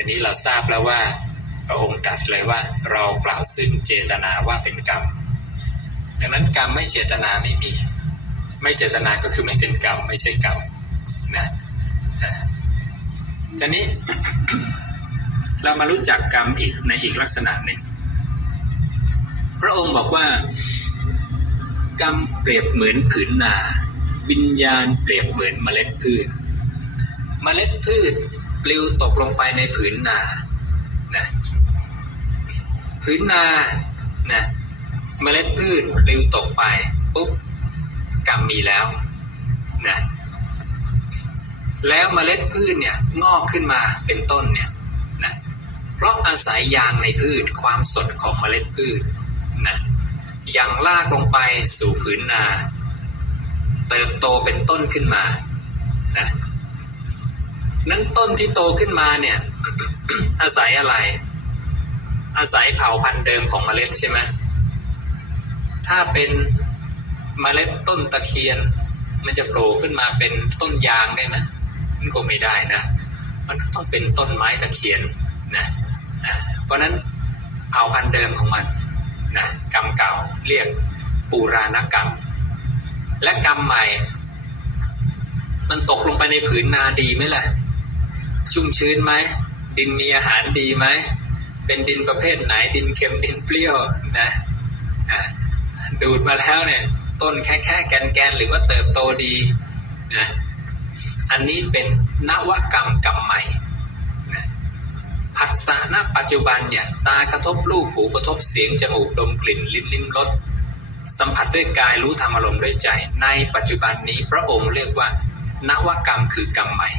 ทีนี้เราทราบแล้วว่าพระองค์ตรัสเลยว่าเรากล่าวซึ่งเจตนาว่าเป็นกรรม ดังนั้นกรรมไม่เจตนาไม่มี ไม่เจตนาก็คือไม่เป็นกรรมไม่ใช่กรรมนะทีนี้เรามารู้จักกรรมอีกในอีกลักษณะหนึ่ง พระองค์บอกว่า กรรมเปรียบเหมือนผืนนาวิญญาณเปรียบเหมือนเมล็ดพืช เมล็ดพืช ลิวตกลงไปในผืนนานะผืนนานะเมล็ดพืชปลิวตกไปปุ๊บกรรมมีแล้วนะแล้วเมล็ดพืชเนี่ยงอกขึ้นมาเป็นต้นเนี่ยนะเพราะอาศัยยางในพืชความสดของเมล็ดพืชนะยังลากลงไปสู่ผืนนา เติบโตเป็นต้นขึ้นมานะ นั้นต้นที่โตขึ้นมาเนี่ย อาศัยอะไร อาศัยเผ่าพันธุ์เดิมของเมล็ดใช่ไหมถ้าเป็นเมล็ดต้นตะเคียน มันจะโผล่ขึ้นมาเป็นต้นยางได้ไหมมันก็ไม่ได้นะ มันก็ต้องเป็นต้นไม้ตะเคียนนะเพราะฉะนั้นเผ่าพันธุ์เดิมของมันนะกรรมเก่าเรียกปูรานกรรม และกรรมใหม่ มันตกลงไปในผืนนาดีไหมล่ะ ชุ่มชื้นไหม ดินมีอาหารดีไหม เป็นดินประเภทไหน ดินเค็มดินเปรี้ยวนะดูดมาแล้วเนี่ย ต้นแค่แค่แกนแกนหรือว่าเติบโตดีนะอันนี้เป็นนวกรรมกรรมใหม่นะผัสสะณปัจจุบันเนี่ยตากระทบรูปหูกระทบเสียงจมูกดมกลิ่นลิ้นลิ้มรสสัมผัสด้วยกายรู้ธรรมอารมณ์ด้วยใจ ในปัจจุบันนี้พระองค์เรียกว่านวกรรมคือกรรมใหม่